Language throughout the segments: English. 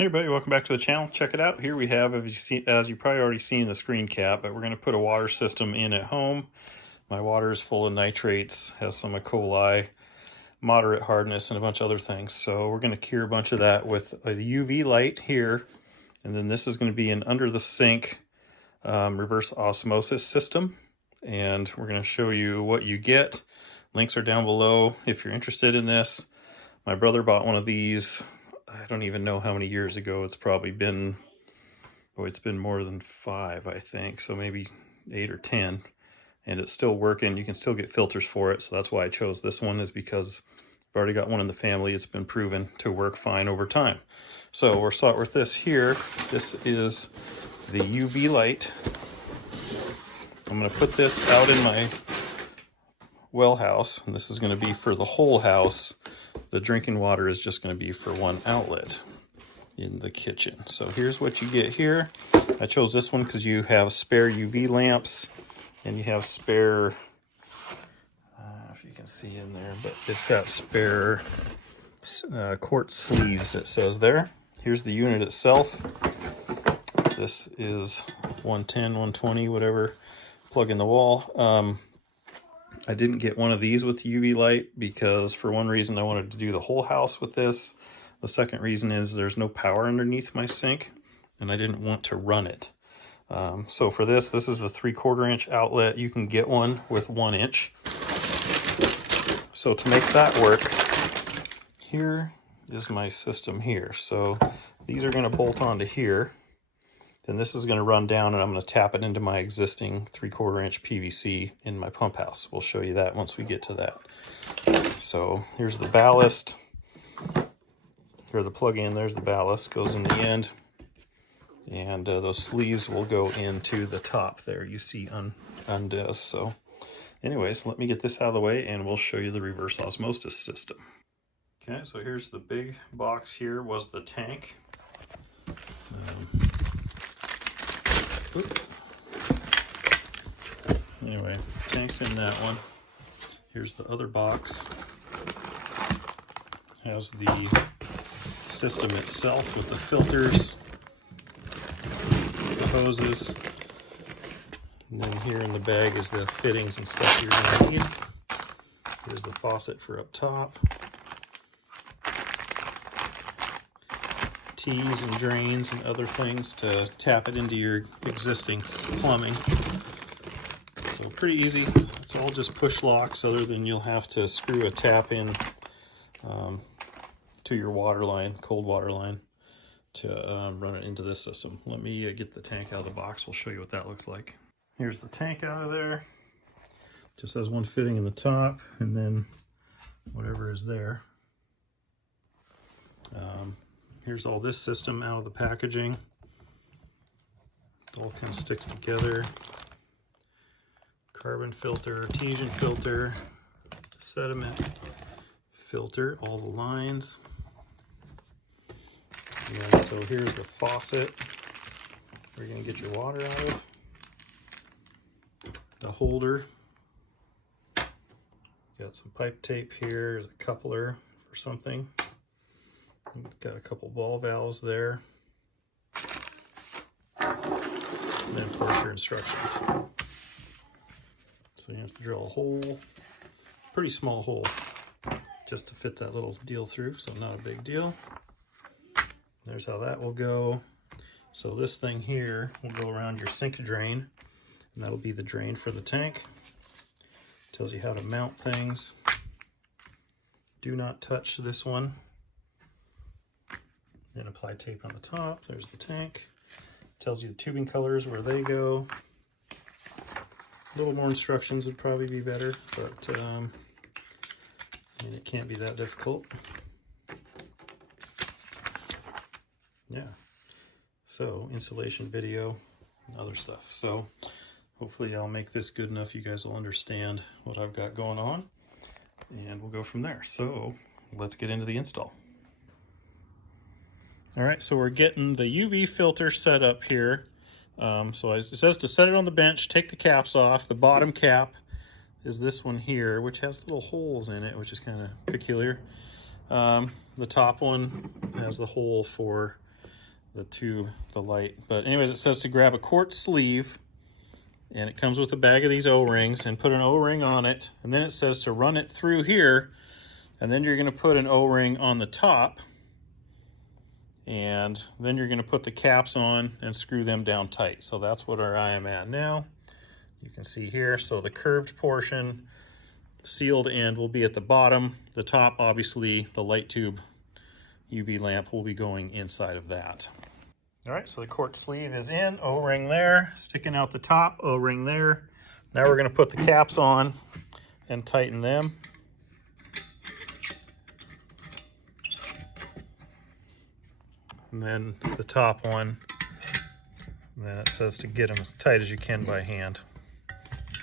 Hey everybody, welcome back to the channel. Check it out. Here we have, as you probably already seen the screen cap, but we're going to put a water system in at home. My water is full of nitrates, has some E. coli, moderate hardness, and a bunch of other things. So we're going to cure a bunch of that with a UV light here. And then this is going to be an under the sink reverse osmosis system. And we're going to show you what you get. Links are down below if you're interested in this. My brother bought one of these. I don't even know how many years ago. It's probably been, it's been more than 5, I think. So maybe 8 or 10. And it's still working. You can still get filters for it. So that's why I chose this one, is because I've already got one in the family. It's been proven to work fine over time. So we'll start with this here. This is the UV light. I'm going to put this out in my well house. And this is going to be for the whole house. The drinking water is just going to be for one outlet in the kitchen. So here's what you get here. I chose this one because you have spare UV lamps and you have spare, I don't know if you can see in there, but it's got spare quartz sleeves, it says there. Here's the unit itself. This is 110, 120, whatever, plug in the wall. I didn't get one of these with the UV light because, for one reason, I wanted to do the whole house with this. The second reason is there's no power underneath my sink and I didn't want to run it. So for this is a 3/4 inch outlet. You can get one with 1 inch. So to make that work, here is my system here. So these are going to bolt onto here. Then this is going to run down and I'm going to tap it into my existing 3/4 inch PVC in my pump house. We'll show you that once we get to that. So here's the ballast, or the plug-in. There's the ballast, goes in the end. And those sleeves will go into the top there. You see undoes. So anyways, let me get this out of the way and we'll show you the reverse osmosis system. Okay, so here's the big box. Here was the tank. Anyway, tank's in that one. Here's the other box. Has the system itself with the filters, the hoses, and then here in the bag is the fittings and stuff you're going to need. Here's the faucet for up top. Tees and drains and other things to tap it into your existing plumbing. So pretty easy. It's all just push locks, other than you'll have to screw a tap in to your water line, cold water line, to run it into this system. Let me get the tank out of the box. We'll show you what that looks like. Here's the tank out of there. Just has one fitting in the top and then whatever is there. Here's all this system out of the packaging. It all kind of sticks together. Carbon filter, artesian filter, sediment filter, all the lines. And so here's the faucet where you're going to get your water out of. The holder. Got some pipe tape here. There's a coupler for something. Got a couple ball valves there. And then of course your instructions. So you have to drill a hole, pretty small hole, just to fit that little deal through, so not a big deal. There's how that will go. So this thing here will go around your sink drain, and that'll be the drain for the tank. Tells you how to mount things. Do not touch this one. Then apply tape on the top. There's the tank. Tells you the tubing colors, where they go. A little more instructions would probably be better, but I mean, it can't be that difficult. Yeah. So installation video and other stuff. So hopefully I'll make this good enough you guys will understand what I've got going on, and we'll go from there. So let's get into the install. All right, so we're getting the UV filter set up here. So it says to set it on the bench, take the caps off. The bottom cap is this one here, which has little holes in it, which is kind of peculiar. The top one has the hole for the tube, the light. But anyways, it says to grab a quartz sleeve, and it comes with a bag of these O-rings, and put an O-ring on it. And then it says to run it through here, and then you're going to put an O-ring on the top, and then you're going to put the caps on and screw them down tight. So that's what I am at now. You can see here, so the curved portion, sealed end, will be at the bottom. The top, obviously, the light tube UV lamp will be going inside of that. All right, so the quartz sleeve is in, O-ring there, sticking out the top, O-ring there. Now we're going to put the caps on and tighten them. And then the top one, and then it says to get them as tight as you can by hand.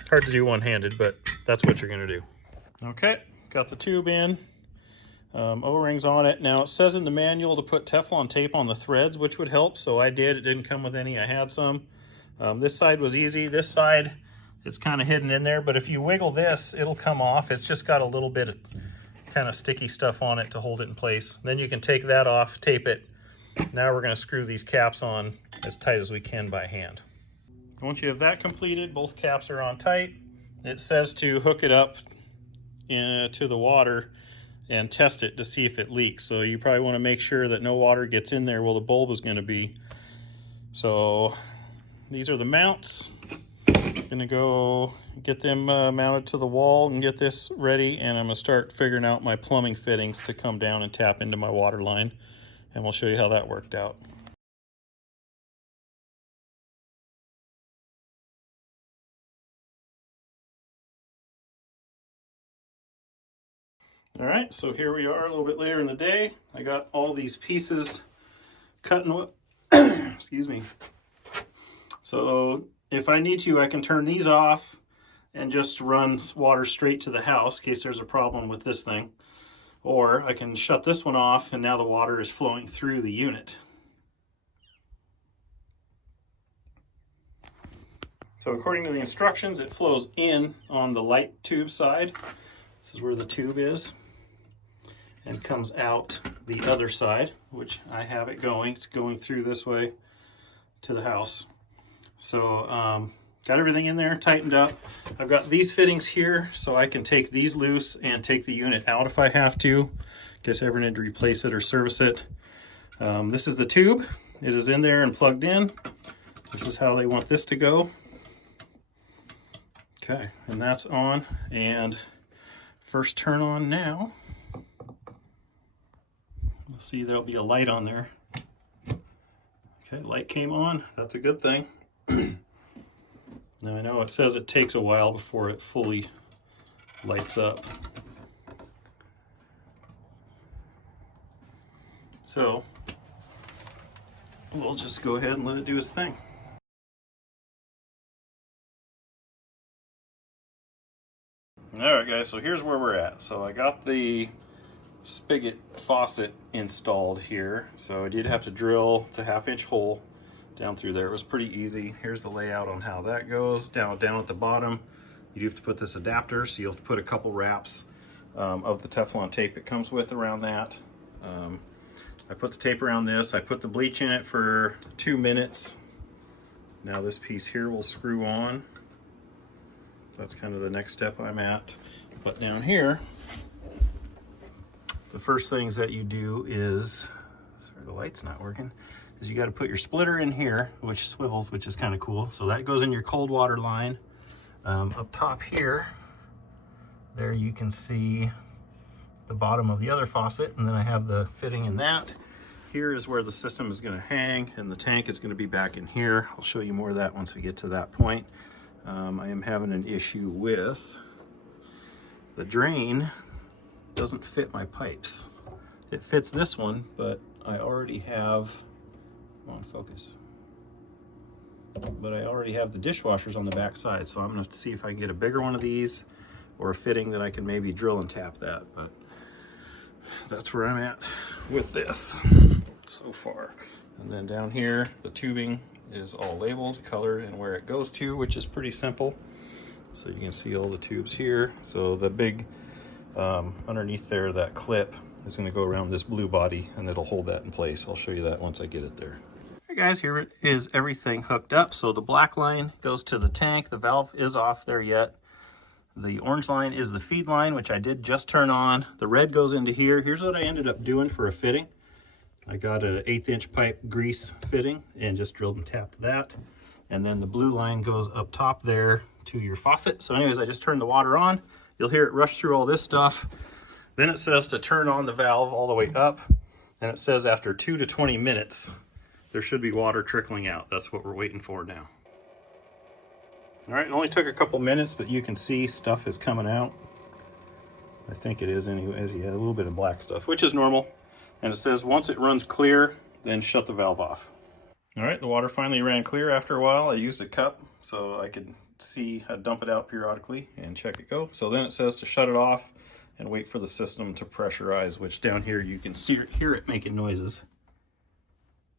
Hard to do one-handed, but that's what you're going to do. Okay, got the tube in. O-rings on it. Now it says in the manual to put Teflon tape on the threads, which would help, so I did. It didn't come with any. I had some. This side was easy. This side, it's kind of hidden in there, but if you wiggle this, it'll come off. It's just got a little bit of kind of sticky stuff on it to hold it in place. Then you can take that off, tape it. Now we're going to screw these caps on as tight as we can by hand. Once you have that completed, both caps are on tight. It says to hook it up to the water and test it to see if it leaks. So you probably want to make sure that no water gets in there where the bulb is going to be. So these are the mounts. Gonna go get them mounted to the wall and get this ready, and I'm gonna start figuring out my plumbing fittings to come down and tap into my water line, and we'll show you how that worked out. All right, so here we are a little bit later in the day. I got all these pieces cut and excuse me. So if I need to, I can turn these off and just run water straight to the house in case there's a problem with this thing. Or I can shut this one off and now the water is flowing through the unit. So according to the instructions, it flows in on the light tube side. This is where the tube is. And comes out the other side, which I have it going. It's going through this way to the house. So got everything in there, tightened up. I've got these fittings here, so I can take these loose and take the unit out if I have to. In case I ever need to replace it or service it. This is the tube. It is in there and plugged in. This is how they want this to go. Okay, and that's on. And first turn on now. See, there'll be a light on there. Okay, light came on. That's a good thing. Now I know it says it takes a while before it fully lights up. So we'll just go ahead and let it do its thing. All right, guys, so here's where we're at. So I got the spigot faucet installed here, so I did have to drill. It's a 1/2-inch hole down through there. It was pretty easy. Here's the layout on how that goes. Down at the bottom, you do have to put this adapter, so you'll have to put a couple wraps of the Teflon tape it comes with around that. I put the tape around this. I put the bleach in it for 2 minutes. Now this piece here will screw on. That's kind of the next step I'm at. But down here, the first things that you do is, sorry, the light's not working, is you got to put your splitter in here, which swivels, which is kind of cool. So that goes in your cold water line. Up top here, there you can see the bottom of the other faucet, and then I have the fitting in that. Here is where the system is going to hang, and the tank is going to be back in here. I'll show you more of that once we get to that point. I am having an issue with the drain. Doesn't fit my pipes. It fits this one, but I already have, come on, focus. But I already have the dishwashers on the back side, so I'm gonna have to see if I can get a bigger one of these or a fitting that I can maybe drill and tap that, but that's where I'm at with this so far. And then down here, the tubing is all labeled, color, and where it goes to, which is pretty simple. So you can see all the tubes here. So the big underneath there, that clip is going to go around this blue body, and it'll hold that in place. I'll show you that once I get it there. guys, here is everything hooked up. So the black line goes to the tank. The valve is off there yet. The orange line is the feed line, which I did just turn on. The red goes into here. Here's what I ended up doing for a fitting. I got an 1/8 inch pipe grease fitting and just drilled and tapped that. And then the blue line goes up top there to your faucet. So anyways, I just turned the water on. You'll hear it rush through all this stuff. Then it says to turn on the valve all the way up. And it says after 2 to 20 minutes, there should be water trickling out. That's what we're waiting for now. All right, it only took a couple minutes, but you can see stuff is coming out. I think it is anyways. Yeah, a little bit of black stuff, which is normal. And it says once it runs clear, then shut the valve off. All right, the water finally ran clear after a while. I used a cup so I could see, I'd dump it out periodically and check it go. So then it says to shut it off and wait for the system to pressurize, which down here you can hear it making noises.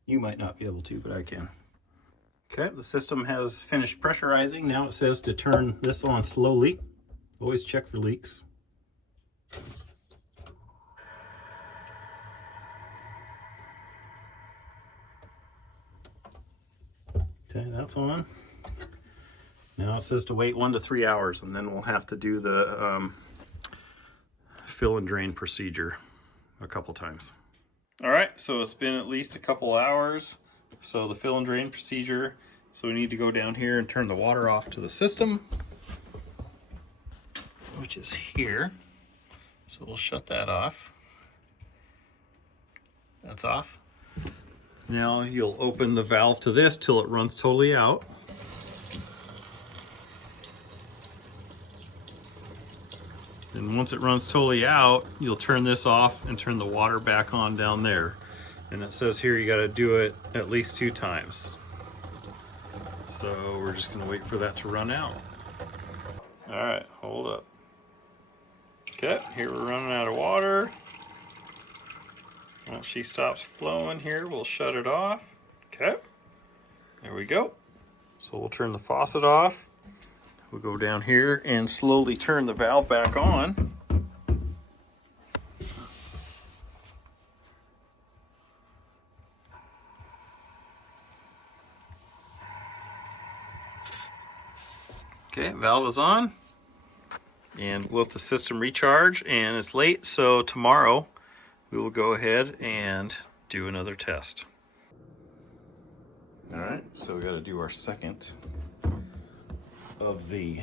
You might not be able to, but I can. Okay, the system has finished pressurizing. Now it says to turn this on slowly. Always check for leaks. Okay, that's on. Now it says to wait 1 to 3 hours, and then we'll have to do the fill and drain procedure a couple times. All right, so it's been at least a couple hours. So the fill and drain procedure, so we need to go down here and turn the water off to the system, which is here. So we'll shut that off. That's off. Now you'll open the valve to this till it runs totally out. And once it runs totally out, you'll turn this off and turn the water back on down there. And it says here you got to do it at least 2 times. So we're just going to wait for that to run out. All right, hold up. Okay, here we're running out of water. Once she stops flowing here, we'll shut it off. Okay, there we go. So we'll turn the faucet off. We'll go down here and slowly turn the valve back on. Okay, valve is on. And we'll let the system recharge, and it's late, so tomorrow we will go ahead and do another test. All right, so we got to do our second of the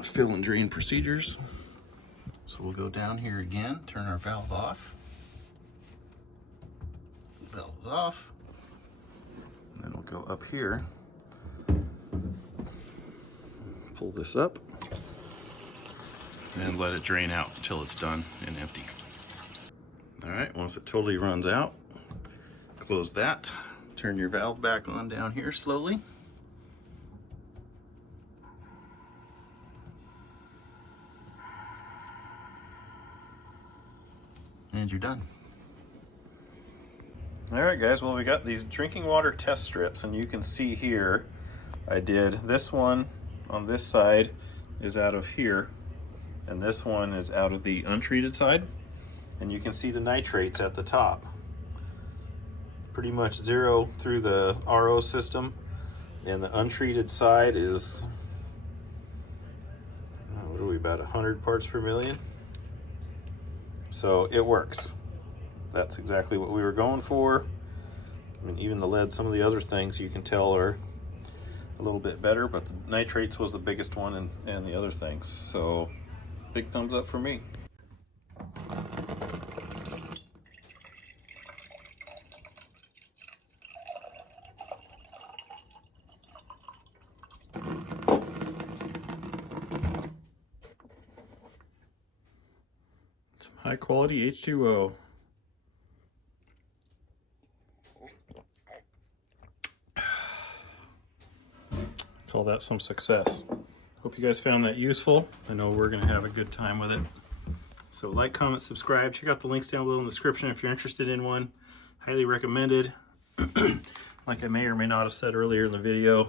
fill and drain procedures. So we'll go down here again, turn our valve off. Valve is off. And then we'll go up here, pull this up, and let it drain out until it's done and empty. All right, once it totally runs out, close that. Turn your valve back on down here slowly. And you're done. All right, guys, well, we got these drinking water test strips, and you can see here, I did this one on this side is out of here, and this one is out of the untreated side. And you can see the nitrates at the top. Pretty much 0 through the RO system, and the untreated side is, what are we, about 100 parts per million? So it works. That's exactly what we were going for. I mean, even the lead, some of the other things you can tell are a little bit better, but the nitrates was the biggest one, and the other things. So big thumbs up for me. Some high quality H2O. Call that some success. Hope you guys found that useful. I know we're going to have a good time with it. So like, comment, subscribe. Check out the links down below in the description if you're interested in one. Highly recommended. Like I may or may not have said earlier in the video,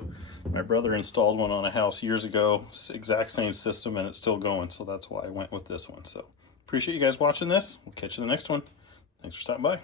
my brother installed one on a house years ago, exact same system, and it's still going, so that's why I went with this one. So appreciate you guys watching this. We'll catch you in the next one. Thanks for stopping by.